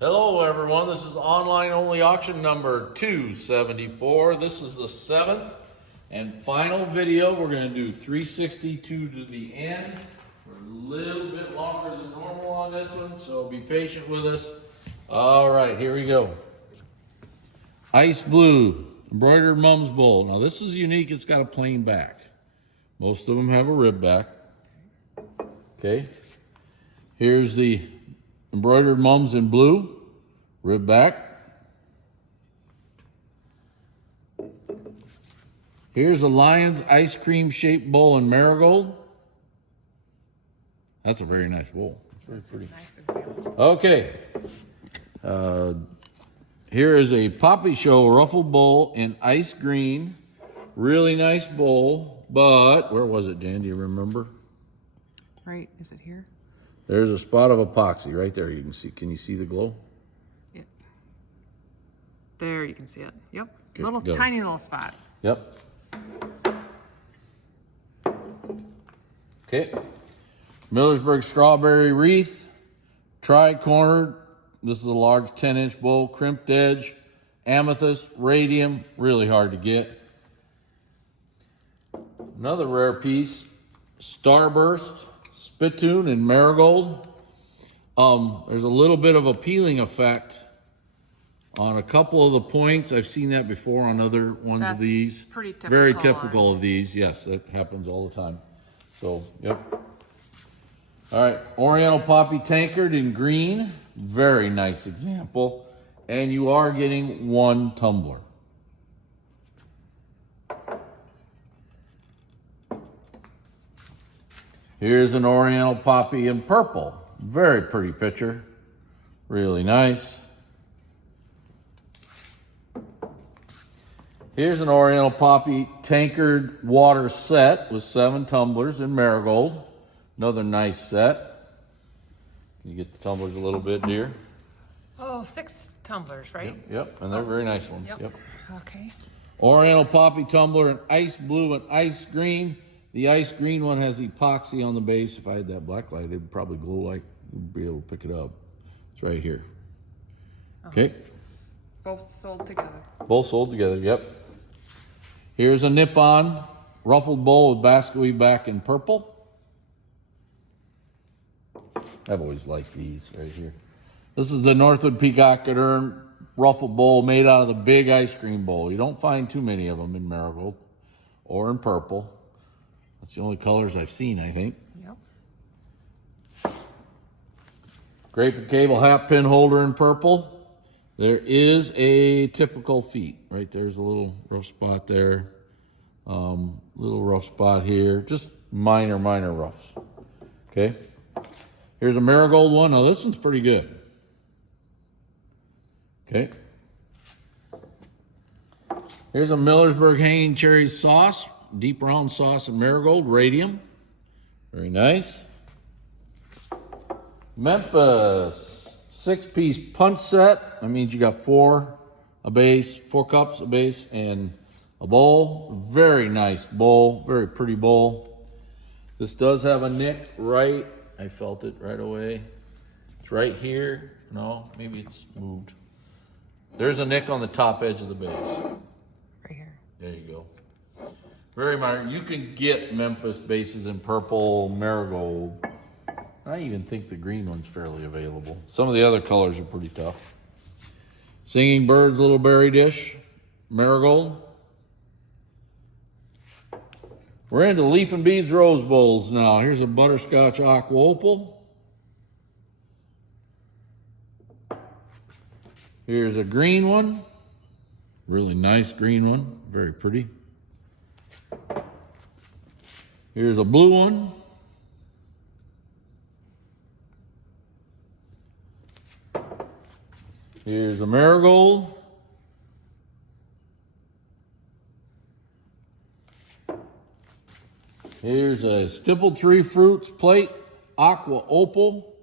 Hello everyone, this is online only auction number 274. This is the 7th and final video. We're going to do 362 to the end. We're a little bit longer than normal on this one, so be patient with us. All right, here we go. Ice blue, embroidered mum's bowl. Now this is unique, it's got a plain back. Most of them have a rib back. Okay, here's the embroidered mums in blue, rib back. Here's a lion's ice cream shaped bowl in marigold. That's a very nice bowl. It's very pretty. Nice example. Okay. Here is a Poppy Show ruffled bowl in ice green. Really nice bowl, but where was it, Jan? Do you remember? Right, is it here? There's a spot of epoxy right there. You can see. Can you see the glow? Yep. There, you can see it. Yep. Okay, Little go. tiny little spot. Yep. Okay. Millersburg strawberry wreath, tri-cornered. This is a large 10-inch bowl, crimped edge, amethyst, radium, really hard to get. Another rare piece, starburst, spittoon and marigold. There's a little bit of a peeling effect on a couple of the points. I've seen that before on other ones of That's these. pretty typical Very typical of these. Yes, that happens all the time. So, yep. All right, Oriental Poppy tankard in green. Very nice example. And you are getting one tumbler. Here's an Oriental Poppy in purple. Very pretty picture. Really nice. Here's an Oriental Poppy tankard water set with 7 tumblers in marigold. Another nice set. Can you get the tumblers a little bit, dear? Oh, 6 tumblers, right? Yep, and they're very nice ones. Yep. Okay. Oriental Poppy tumbler in ice blue and ice green. The ice green one has epoxy on the base. If I had that black light, it'd probably glow like you'd be able to pick it up. It's right here. Okay. Both sold together. Both sold together, yep. Here's a Nippon ruffled bowl with basket weave back in purple. I've always liked these right here. This is the Northwood Peacock and Urn ruffled bowl made out of the big ice cream bowl. You don't find too many of them in marigold or in purple. That's the only colors I've seen, I think. Yep. Grape and cable half pin holder in purple. There is a typical feet. Right there's a little rough spot there. Little rough spot here. Just minor roughs. Okay. Here's a marigold one. Now this one's pretty good. Okay. Here's a Millersburg hanging cherry sauce. Deep round sauce and marigold, radium. Very nice. Memphis 6-piece punch set. That means you got 4 a base, 4 cups a base, and a bowl. Very nice bowl, very pretty bowl. This does have a nick right. I felt it right away. It's right here. No, maybe it's moved. There's a nick on the top edge of the base. Right here. There you go. Very minor. You can get Memphis bases in purple, marigold. I even think the green one's fairly available. Some of the other colors are pretty tough. Singing Birds little berry dish, marigold. We're into leaf and beads rose bowls now. Here's a butterscotch aqua opal. Here's a green one. Really nice green one. Very pretty. Here's a blue one. Here's a marigold. Here's a stippled 3 fruits plate, aqua opal.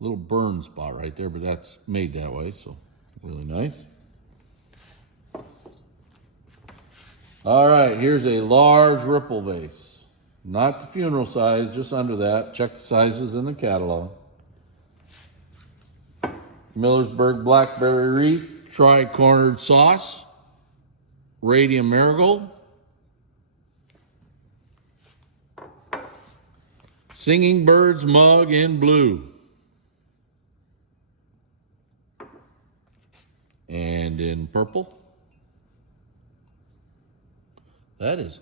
Little burn spot right there, but that's made that way, so really nice. All right, here's a large ripple vase. Not the funeral size, just under that. Check the sizes in the catalog. Millersburg Blackberry Reef, tri-cornered sauce. Radium Marigold. Singing Birds mug in blue. And in purple. That is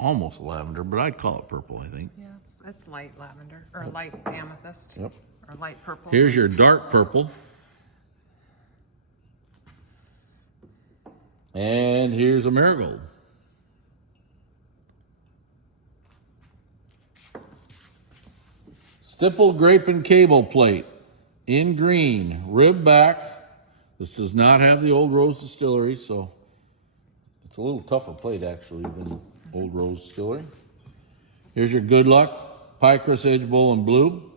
almost lavender, but I'd call it purple, I think. Yeah, it's light lavender, or light amethyst. Yep. Or light purple. Here's your dark purple. And here's a marigold. Stippled grape and cable plate in green, rib back. This does not have the Old Rose Distillery, so it's a little tougher plate actually than Old Rose Distillery. Here's your Good Luck Pie Crust Edge Bowl in blue.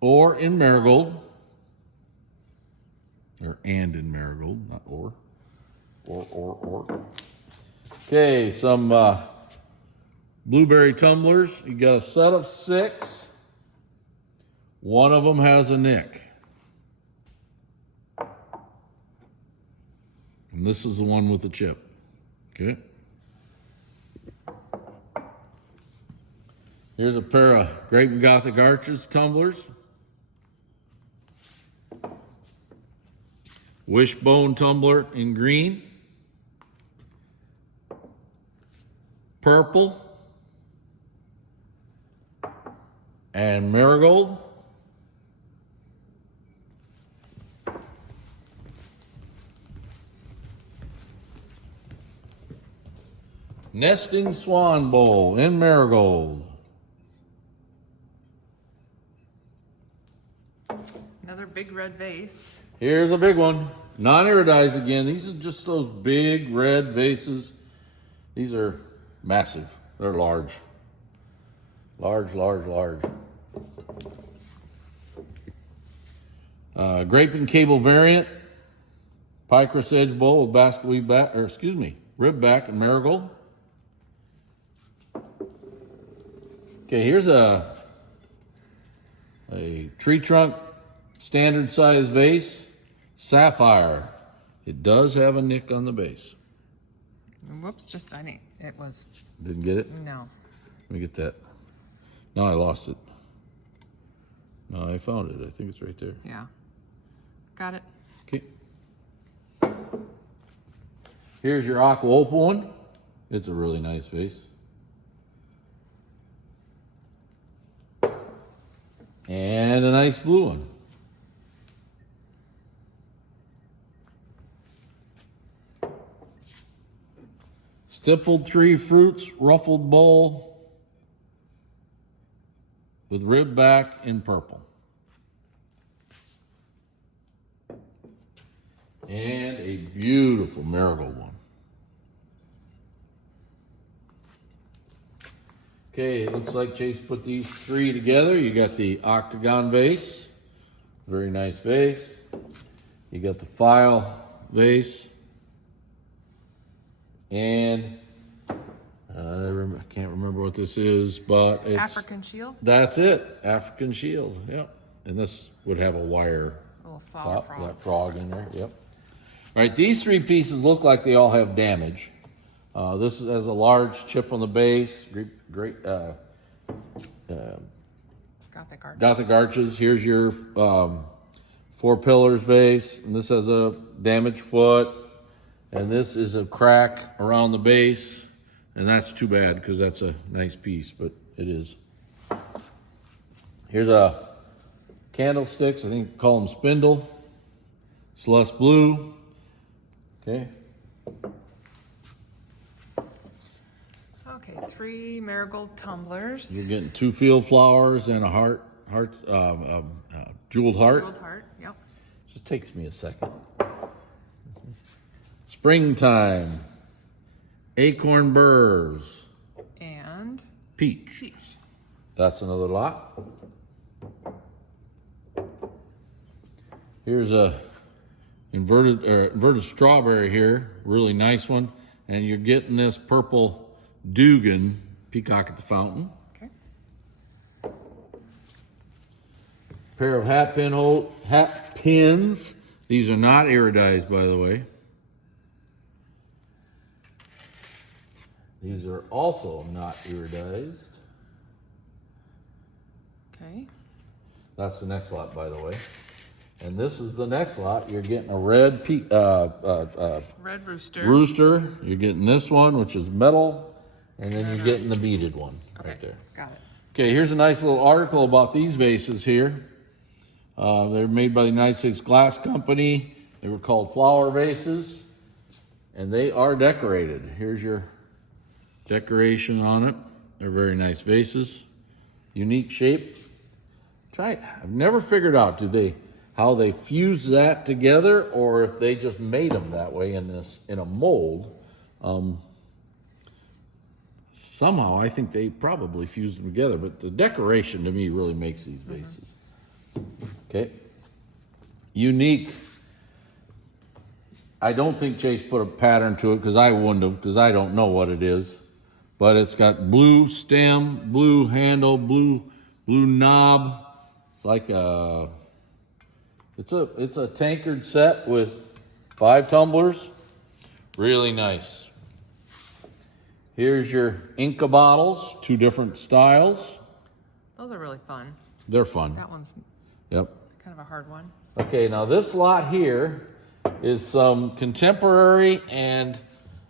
Or in marigold. And in marigold, not or. Or. Okay, some blueberry tumblers. You got a set of 6. One of them has a nick. And this is the one with the chip. Okay. Here's a pair of Grape and Gothic Arches tumblers. Wishbone tumbler in green. Purple. And marigold. Nesting Swan Bowl in marigold. Another big red vase. Here's a big one. Non-iridized again. These are just those big red vases. These are massive. They're large. Large. Grape and cable variant. Pie crust edge bowl with basket weave back, or excuse me, rib back and marigold. Okay, here's a tree trunk standard size vase, sapphire. It does have a nick on the base. Whoops, I think it was. Didn't get it? No. Let me get that. No, I lost it. No, I found it. I think it's right there. Yeah. Got it. Okay. Here's your aqua opal one. It's a really nice vase. And a nice blue one. Stippled 3 fruits, ruffled bowl with rib back in purple. And a beautiful marigold one. Okay, it looks like Chase put these 3 together. You got the octagon vase, very nice vase. You got the file vase. And I can't remember what this is, but it's African shield? That's it, African shield, yep. And this would have a wire Little top, frog. that frog in there, yep. All right, these 3 pieces look like they all have damage. This has a large chip on the base, great Gothic art. Gothic arches. Here's your 4 pillars vase, and this has a damaged foot, and this is a crack around the base, and that's too bad because that's a nice piece, but it is. Here's a candlesticks. I think call them spindle. Celeste blue. Okay. Okay, 3 marigold tumblers. You're getting 2 field flowers and a jeweled heart. Jeweled heart, yep. Just takes me a second. Springtime. Acorn burrs. And Peach. peach. That's another lot. Here's a inverted strawberry here, really nice one. And you're getting this purple Dugan peacock at the fountain. Okay. Pair of hat pins. These are not iridized, by the way. These are also not iridized. Okay. That's the next lot, by the way. And this is the next lot. You're getting a red Red rooster. rooster. You're getting this one, which is metal. And then you're getting the beaded one right there. Got it. Okay, here's a nice little article about these vases here. They're made by the United States Glass Company. They were called flower vases. And they are decorated. Here's your decoration on it. They're very nice vases. Unique shape. I've never figured out how they fuse that together, or if they just made them that way in a mold. Somehow I think they probably fused them together, but the decoration to me really makes these vases. Okay. Unique. I don't think Chase put a pattern to it, because I wouldn't have, because I don't know what it is. But it's got blue stem, blue handle, blue knob. It's like it's a tankard set with 5 tumblers. Really nice. Here's your Inca bottles, 2 different styles. Those are really fun. They're fun. That one's Yep. kind of a hard one. Okay, now this lot here is some contemporary and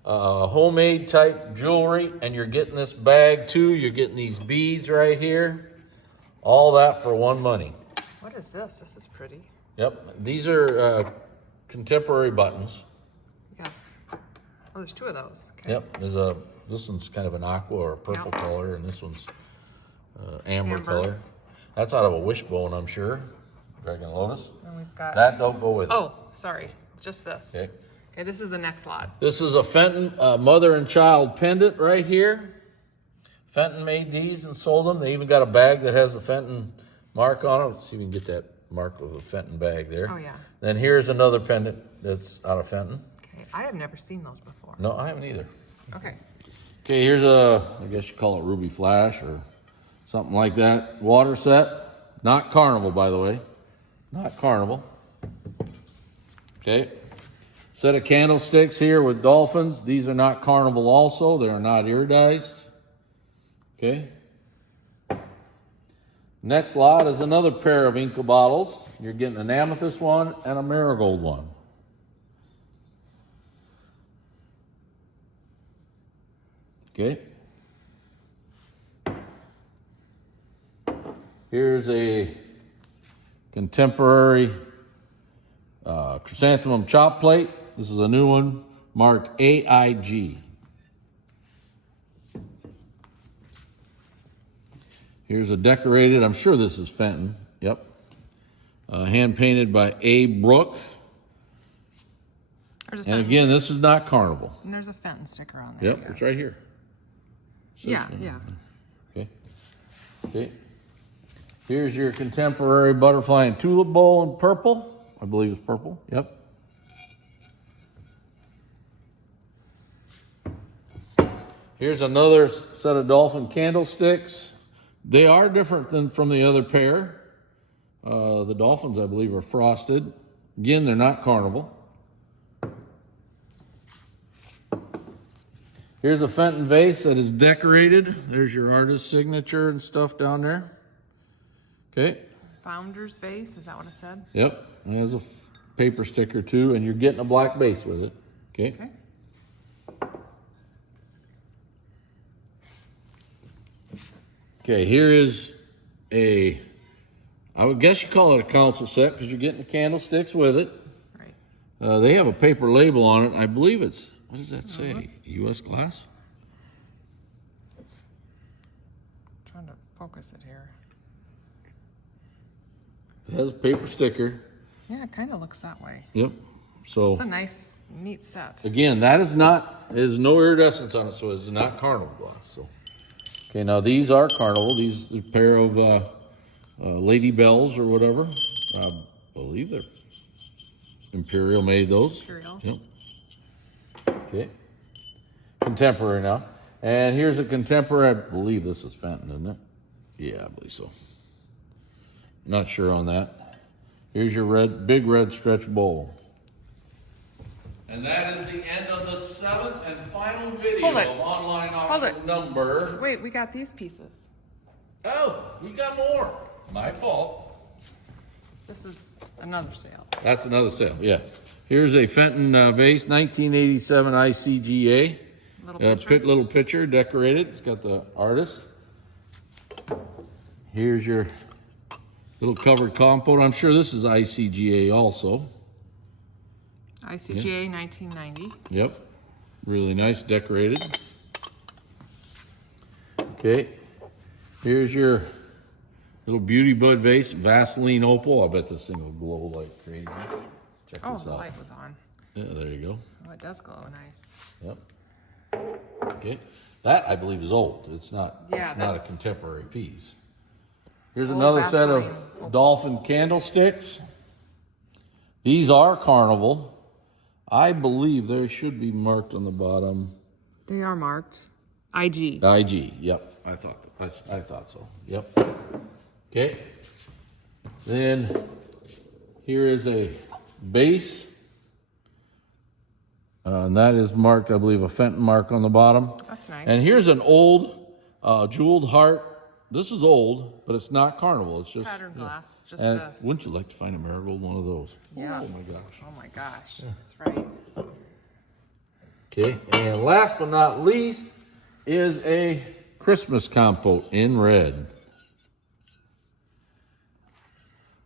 homemade type jewelry, and you're getting this bag too. You're getting these beads right here. All that for one money. What is this? This is pretty. Yep, these are contemporary buttons. Yes. Oh, there's 2 of those. Okay. Yep, this one's kind of an aqua or a purple color, and this one's amber color. That's out of a wishbone, I'm sure. Dragon Lotus. And we've got. That don't go with it. Oh, sorry. Just this. Okay. Okay, this is the next lot. This is a Fenton mother and child pendant right here. Fenton made these and sold them. They even got a bag that has the Fenton mark on it. Let's see if we can get that mark of a Fenton bag there. Oh, yeah. Then here's another pendant that's out of Fenton. Okay, I have never seen those before. No, I haven't either. Okay. Okay, here's I guess you call it Ruby Flash or something like that. Water set. Not Carnival, by the way. Not Carnival. Okay. Set of candlesticks here with dolphins. These are not Carnival also. They are not iridized. Okay. Next lot is another pair of Inca bottles. You're getting an amethyst one and a marigold one. Okay. Here's a contemporary chrysanthemum chop plate. This is a new one marked AIG. Here's a decorated, I'm sure this is Fenton. Yep. Hand painted by A. Brook. And again, this is not Carnival. And there's a Fenton sticker on there. Yep, it's right here. Yeah, yeah. Okay. Okay. Here's your contemporary butterfly and tulip bowl in purple. I believe it's purple. Yep. Here's another set of dolphin candlesticks. They are different from the other pair. The dolphins, I believe, are frosted. Again, they're not Carnival. Here's a Fenton vase that is decorated. There's your artist's signature and stuff down there. Okay. Founder's vase, is that what it said? Yep. And there's a paper sticker too, and you're getting a black base with it. Okay. Okay. Okay, here is I would guess you call it a council set because you're getting the candlesticks with it. Right. They have a paper label on it. I believe it's, what does that say? U.S. glass? Trying to focus it here. It has a paper sticker. Yeah, it kind of looks that way. Yep. So It's a nice, neat set. again, there's no iridescence on it, so it's not Carnival glass. So okay, now these are Carnival. These are a pair of Lady Bells or whatever. I believe they're Imperial made those. Imperial. Yep. Okay. Contemporary now. And here's a contemporary. I believe this is Fenton, isn't it? Yeah, I believe so. Not sure on that. Here's your big red stretch bowl. And that is the end of the 7th and final video of online auction number. Wait, we got these pieces. Oh, we got more. My fault. This is another sale. That's another sale, yeah. Here's a Fenton vase, 1987 ICGA. Little picture, decorated. It's got the artist. Here's your little covered compote. I'm sure this is ICGA also. ICGA 1990. Yep. Really nice, decorated. Okay. Here's your little beauty bud vase, Vaseline opal. I bet this thing will glow like crazy. Check Oh, this out. the light was on. Yeah, there you go. Oh, it does glow nice. Yep. Okay. That I believe is old. It's not. Yeah, it's not a that's- contemporary piece. Here's Old another set of Vaseline. dolphin candlesticks. These are Carnival. I believe they should be marked on the bottom. They are marked. IG. IG. Yep. I thought so. Yep. Okay. Then here is a base. And that is marked, I believe, a Fenton mark on the bottom. That's nice. And here's an old jeweled heart. This is old, but it's not Carnival. It's just Patterned glass. Just And a... wouldn't you like to find a marigold one of those? Yes. Oh my gosh. Oh my gosh. That's right. Okay. And last but not least is a Christmas compote in red.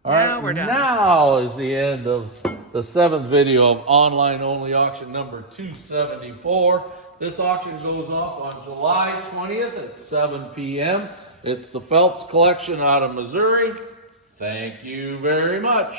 All Now right, we're done. now is the end of the 7th video of online only auction number 274. This auction goes off on July 20th at 7 p.m. It's the Phelps collection out of Missouri. Thank you very much.